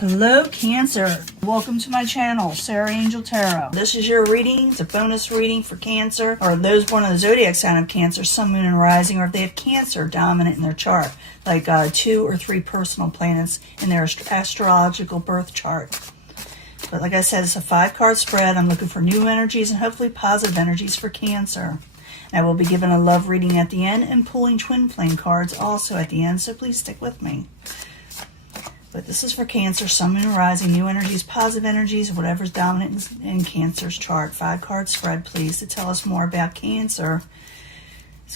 Hello Cancer, welcome to my channel, Sarah Angel Tarot. This is your reading. It's a bonus reading for Cancer, or those born in the zodiac sign of Cancer, Sun, Moon, and Rising, or if they have Cancer dominant in their chart, like 2 or 3 personal planets in their astrological birth chart. But like I said, it's a 5-card spread. I'm looking for new energies and hopefully positive energies for Cancer. And I will be giving a love reading at the end and pulling twin flame cards also at the end, so please stick with me. But this is for Cancer, Sun, Moon, Rising, new energies, positive energies, whatever's dominant in Cancer's chart. 5-card spread, please, to tell us more about Cancer.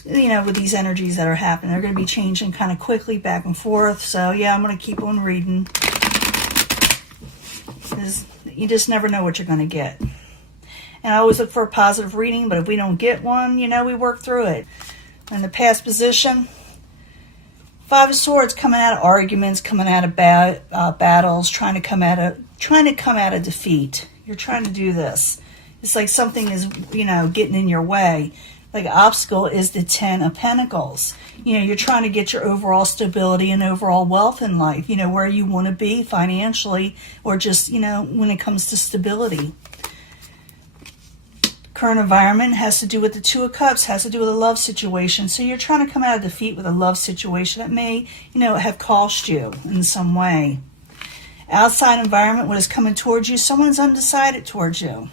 You know, with these energies that are happening, they're going to be changing kind of quickly back and forth. So, yeah, I'm going to keep on reading. Because you just never know what you're going to get. And I always look for a positive reading, but if we don't get one, you know, we work through it. In the past position, 5 of Swords, coming out of arguments, coming out of battles, trying to come out of defeat. You're trying to do this. It's like something is, you know, getting in your way. Like obstacle is the 10 of Pentacles. You know, you're trying to get your overall stability and overall wealth in life. You know, where you want to be financially, or just, you know, when it comes to stability. Current environment has to do with the 2 of Cups, has to do with a love situation. So you're trying to come out of defeat with a love situation that may, you know, have cost you in some way. Outside environment, what is coming towards you, someone's undecided towards you.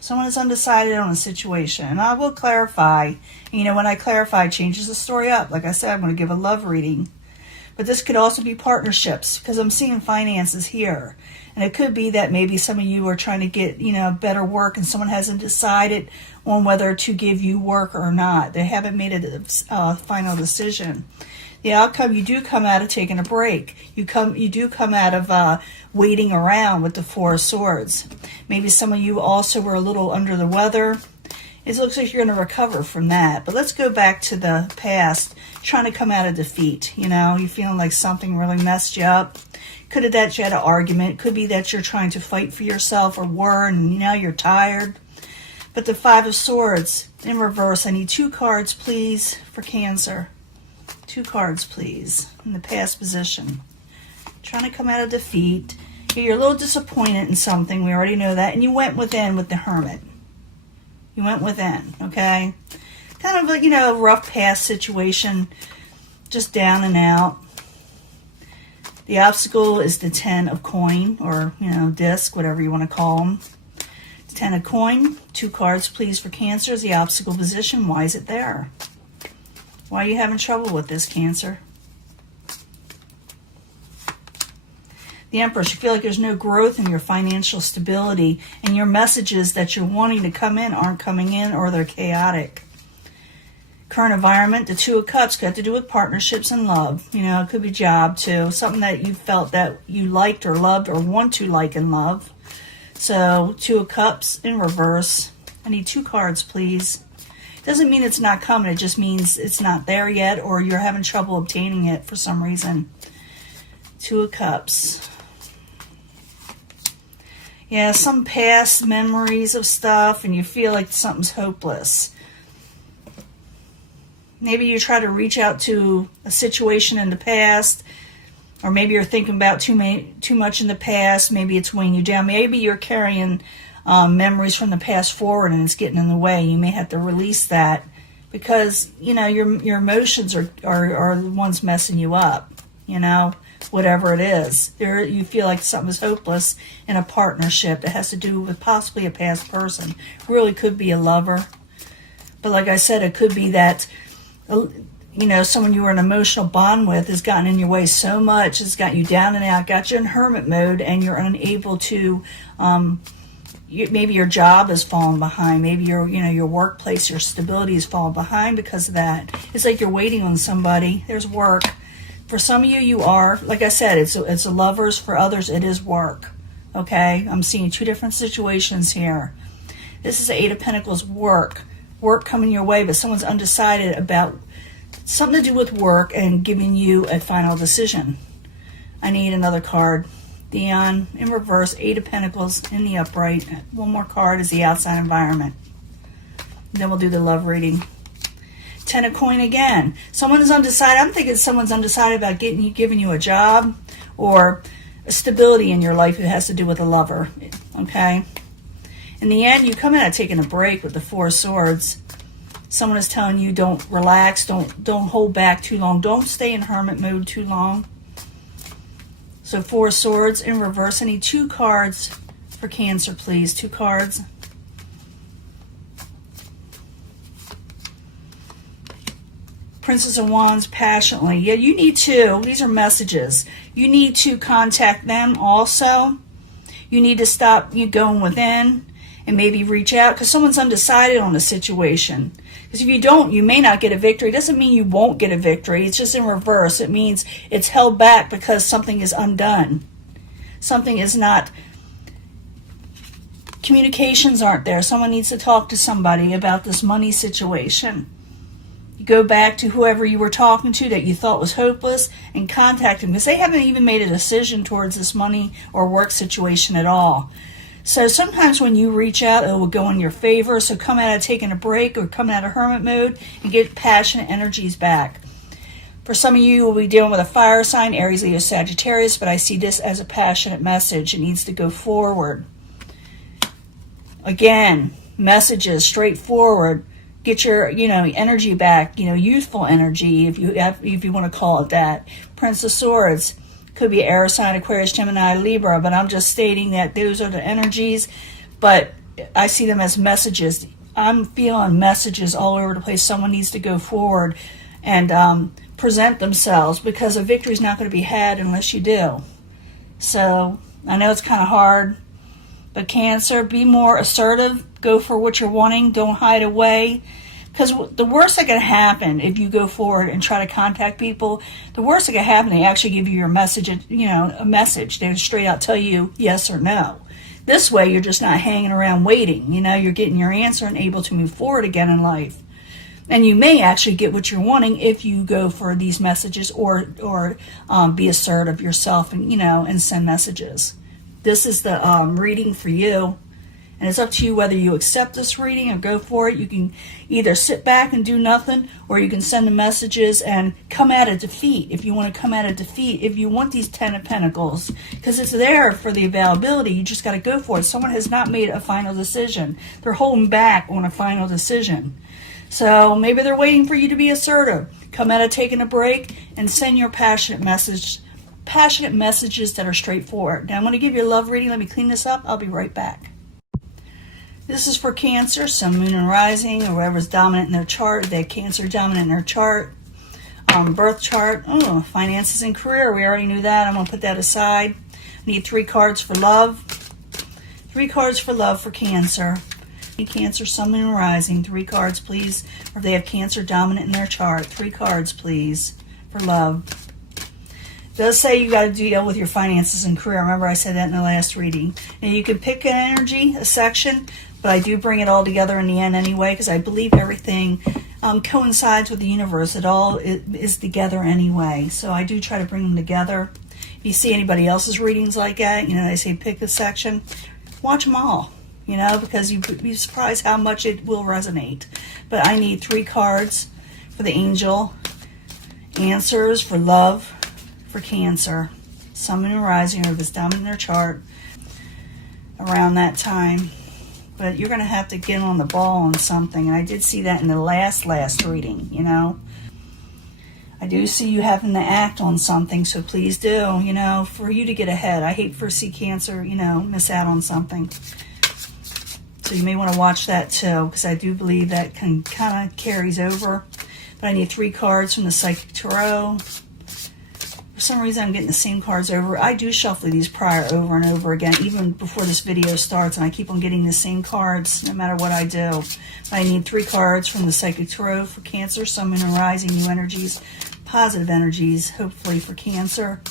Someone is undecided on a situation. And I will clarify. You know, when I clarify, it changes the story up. Like I said, I'm going to give a love reading. But this could also be partnerships, because I'm seeing finances here. And it could be that maybe some of you are trying to get, you know, better work, and someone hasn't decided on whether to give you work or not. They haven't made a final decision. The outcome, you do come out of taking a break. You do come out of waiting around with the 4 of Swords. Maybe some of you also were a little under the weather. It looks like you're going to recover from that. But let's go back to the past, trying to come out of defeat. You know, you're feeling like something really messed you up. Could have that you had an argument. Could be that you're trying to fight for yourself or were, and now you're tired. But the 5 of Swords in reverse. I need 2 cards, please, for Cancer. 2 cards, please, in the past position. Trying to come out of defeat. You're a little disappointed in something. We already know that. And you went within with the Hermit. You went within, okay? Kind of like, you know, a rough past situation. Just down and out. The obstacle is the 10 of coin, or, you know, disc, whatever you want to call them. 10 of coin. 2 cards, please, for Cancer. Is the obstacle position. Why is it there? Why are you having trouble with this, Cancer? The Empress, you feel like there's no growth in your financial stability, and your messages that you're wanting to come in aren't coming in, or they're chaotic. Current environment, the 2 of Cups, got to do with partnerships and love. You know, it could be job too. Something that you felt that you liked or loved or want to like and love. So, 2 of Cups in reverse. I need 2 cards, please. Doesn't mean it's not coming. It just means it's not there yet, or you're having trouble obtaining it for some reason. 2 of Cups. Yeah, some past memories of stuff, and you feel like something's hopeless. Maybe you try to reach out to a situation in the past, or maybe you're thinking about too much in the past. Maybe it's weighing you down. Maybe you're carrying memories from the past forward, and it's getting in the way. You may have to release that, because, you know, your emotions are the ones messing you up, you know, whatever it is. You feel like something is hopeless in a partnership that has to do with possibly a past person. Really could be a lover. But like I said, it could be that, you know, someone you were in an emotional bond with has gotten in your way so much, it's got you down and out, got you in hermit mode, and you're unable to, maybe your job has fallen behind, maybe your workplace, your stability has fallen behind because of that. It's like you're waiting on somebody. There's work. For some of you, you are, like I said, it's a lovers. For others, it is work. Okay, I'm seeing 2 different situations here. This is the 8 of Pentacles, work coming your way, but someone's undecided about something to do with work and giving you a final decision. I need another card. Dion in reverse, 8 of Pentacles in the upright. 1 more card is the outside environment. Then we'll do the love reading. 10 of coin again. Someone's undecided. I'm thinking someone's undecided about giving you a job, or stability in your life. It has to do with a lover, okay? In the end, you come out taking a break with the Four of Swords. Someone is telling you don't relax, don't hold back too long, don't stay in hermit mode too long. So Four of Swords in reverse. I need 2 cards for Cancer, please. 2 cards. Princess of Wands, passionately. Yeah, you need to. These are messages. You need to contact them also. You need to stop going within and maybe reach out because someone's undecided on the situation. Because if you don't, you may not get a victory. It doesn't mean you won't get a victory. It's just in reverse. It means it's held back because something is undone. Something is not... Communications aren't there. Someone needs to talk to somebody about this money situation. You go back to whoever you were talking to that you thought was hopeless and contact them because they haven't even made a decision towards this money or work situation at all. So sometimes when you reach out, it will go in your favor. So come out of taking a break or come out of hermit mode and get passionate energies back. For some of you, you will be dealing with a fire sign, Aries, Leo, Sagittarius, but I see this as a passionate message. It needs to go forward. Again, messages, straightforward. Get your, energy back, youthful energy, if you want to call it that. Prince of Swords. Could be air sign, Aquarius, Gemini, Libra, but I'm just stating that those are the energies, but I see them as messages. I'm feeling messages all over the place. Someone needs to go forward and present themselves because a victory is not going to be had unless you do. So I know it's kind of hard, but Cancer, be more assertive. Go for what you're wanting. Don't hide away. Because the worst that can happen if you go forward and try to contact people, the worst that can happen, they actually give you your message, a message. They straight out tell you yes or no. This way, you're just not hanging around waiting. You're getting your answer and able to move forward again in life. And you may actually get what you're wanting if you go for these messages or be assertive yourself and send messages. This is the reading for you. And it's up to you whether you accept this reading or go for it. You can either sit back and do nothing, or you can send the messages and come at a defeat. If you want to come at a defeat, if you want these 10 of Pentacles, because it's there for the availability, you just got to go for it. Someone has not made a final decision. They're holding back on a final decision. So maybe they're waiting for you to be assertive. Come at it taking a break and send your passionate messages that are straightforward. Now I'm going to give you a love reading. Let me clean this up. I'll be right back. This is for Cancer, Sun, Moon, and Rising, or whoever's dominant in their chart. They have Cancer dominant in their chart. Birth chart. Oh, finances and career. We already knew that. I'm going to put that aside. I need 3 cards for love. 3 cards for love for Cancer. Cancer, Sun, Moon, and Rising. 3 cards, please. Or if they have Cancer dominant in their chart. 3 cards, please, for love. It does say you got to deal with your finances and career. Remember I said that in the last reading. And you can pick an energy, a section, but I do bring it all together in the end anyway because I believe everything coincides with the universe. It all is together anyway. So I do try to bring them together. If you see anybody else's readings like that, they say pick a section, watch them all, because you'd be surprised how much it will resonate. But I need 3 cards for the angel answers for love for Cancer. Sun, Moon, and Rising, or if it's dominant in their chart around that time. But you're going to have to get on the ball on something. And I did see that in the last reading, I do see you having to act on something, so please do, for you to get ahead. I hate for see Cancer, miss out on something. So you may want to watch that too, because I do believe that can kind of carries over. But I need 3 cards from the Psychic Tarot. For some reason, I'm getting the same cards over. I do shuffle these prior over and over again, even before this video starts, and I keep on getting the same cards no matter what I do. I need 3 cards from the Psychic Tarot for Cancer, Sun, Moon, and Rising, new energies, positive energies, hopefully for Cancer.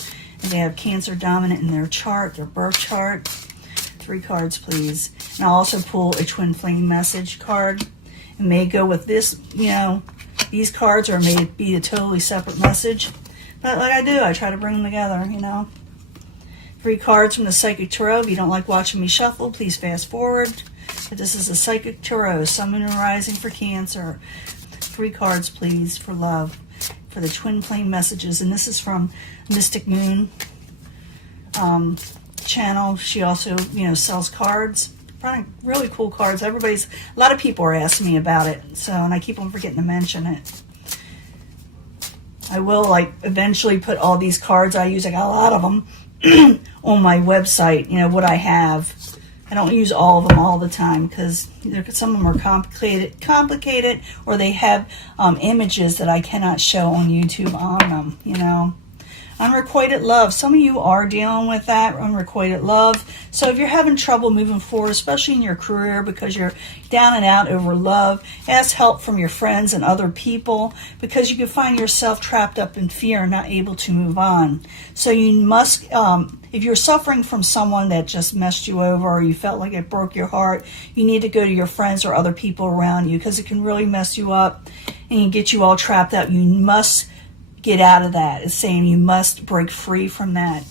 And they have Cancer dominant in their chart, their birth chart. 3 cards, please. And I'll also pull a Twin Flame message card. It may go with this, these cards, or it may be a totally separate message. But like I do, I try to bring them together, 3 cards from the Psychic Tarot. If you don't like watching me shuffle, please fast forward. But this is the Psychic Tarot, Sun, Moon, and Rising for Cancer. 3 cards, please, for love, for the Twin Flame messages. And this is from Mystic Moon channel. She also, sells cards. Really cool cards. A lot of people are asking me about it, and I keep on forgetting to mention it. I will eventually put all these cards I use. I got a lot of them on my website. What I have. I don't use all of them all the time because some of them are complicated, or they have images that I cannot show on YouTube on them. Unrequited love. Some of you are dealing with that, unrequited love. So if you're having trouble moving forward, especially in your career because you're down and out over love, ask help from your friends and other people because you can find yourself trapped up in fear and not able to move on. So you must, if you're suffering from someone that just messed you over or you felt like it broke your heart, you need to go to your friends or other people around you because it can really mess you up and get you all trapped out. You must get out of that. It's saying you must break free from that,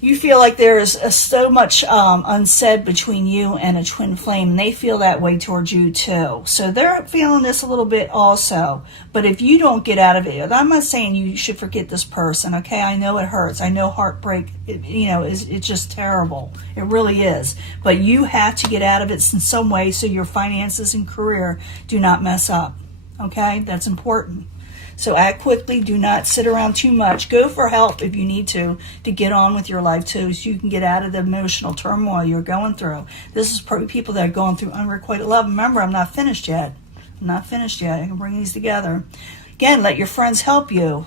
You feel like there is so much unsaid between you and a twin flame. And they feel that way towards you too. So they're feeling this a little bit also. But if you don't get out of it, I'm not saying you should forget this person, okay? I know it hurts. I know heartbreak, it's just terrible. It really is. But you have to get out of it in some way so your finances and career do not mess up. Okay, that's important. So act quickly. Do not sit around too much. Go for help if you need to get on with your life too, so you can get out of the emotional turmoil you're going through. This is probably people that are going through unrequited love. Remember, I'm not finished yet. I can bring these together. Again, let your friends help you.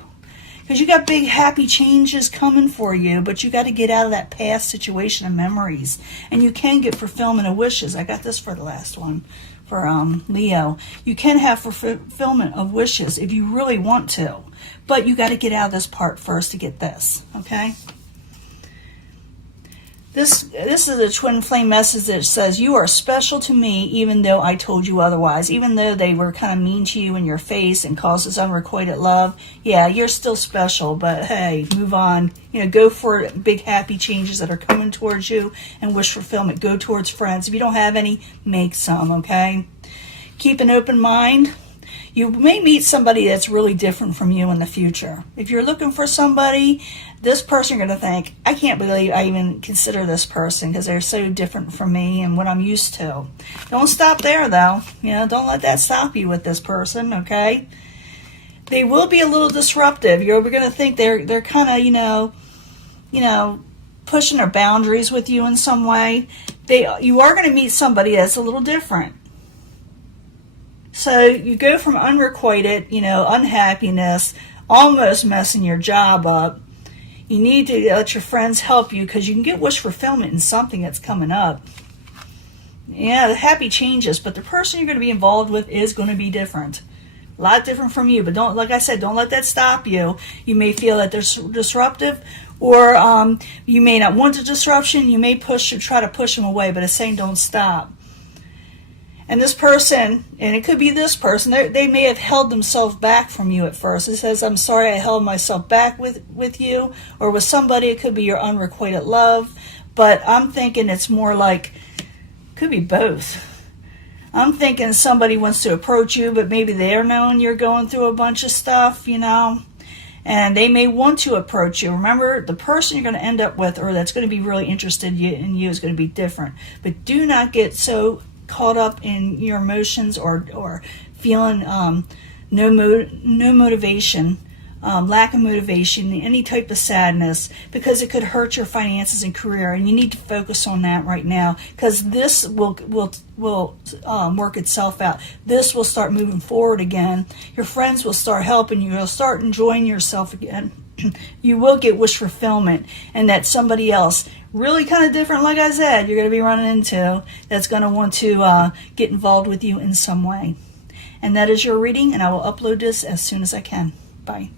Because you got big, happy changes coming for you, but you got to get out of that past situation and memories. And you can get fulfillment of wishes. I got this for the last one. For Leo, you can have fulfillment of wishes if you really want to, but you got to get out of this part first to get this, okay? This is a twin flame message that says, you are special to me even though I told you otherwise. Even though they were kind of mean to you in your face and causes unrequited love, yeah, you're still special, but hey, move on. Go for big happy changes that are coming towards you and wish fulfillment. Go towards friends. If you don't have any, make some, okay? Keep an open mind. You may meet somebody that's really different from you in the future. If you're looking for somebody, this person you're going to think, I can't believe I even consider this person because they're so different from me and what I'm used to. Don't stop there, though. Don't let that stop you with this person, okay? They will be a little disruptive. You're going to think they're kind of, pushing their boundaries with you in some way. You are going to meet somebody that's a little different. So you go from unrequited, unhappiness, almost messing your job up. You need to let your friends help you because you can get wish fulfillment in something that's coming up. Yeah, the happy changes, but the person you're going to be involved with is going to be different. A lot different from you, but don't let that stop you. You may feel that they're disruptive, or you may not want the disruption. You may try to push them away, but it's saying don't stop. And this person, and it could be this person, they may have held themselves back from you at first. It says, I'm sorry I held myself back with you, or with somebody. It could be your unrequited love, but I'm thinking it's more like, could be both. I'm thinking somebody wants to approach you, but maybe they're knowing you're going through a bunch of stuff, and they may want to approach you. Remember, the person you're going to end up with, or that's going to be really interested in you, is going to be different. But do not get so caught up in your emotions or feeling no motivation, lack of motivation, any type of sadness, because it could hurt your finances and career, and you need to focus on that right now because this will work itself out. This will start moving forward again. Your friends will start helping you. You'll start enjoying yourself again. You will get wish fulfillment, and that somebody else really kind of different, like I said, you're going to be running into that's going to want to get involved with you in some way. And that is your reading, and I will upload this as soon as I can. Bye.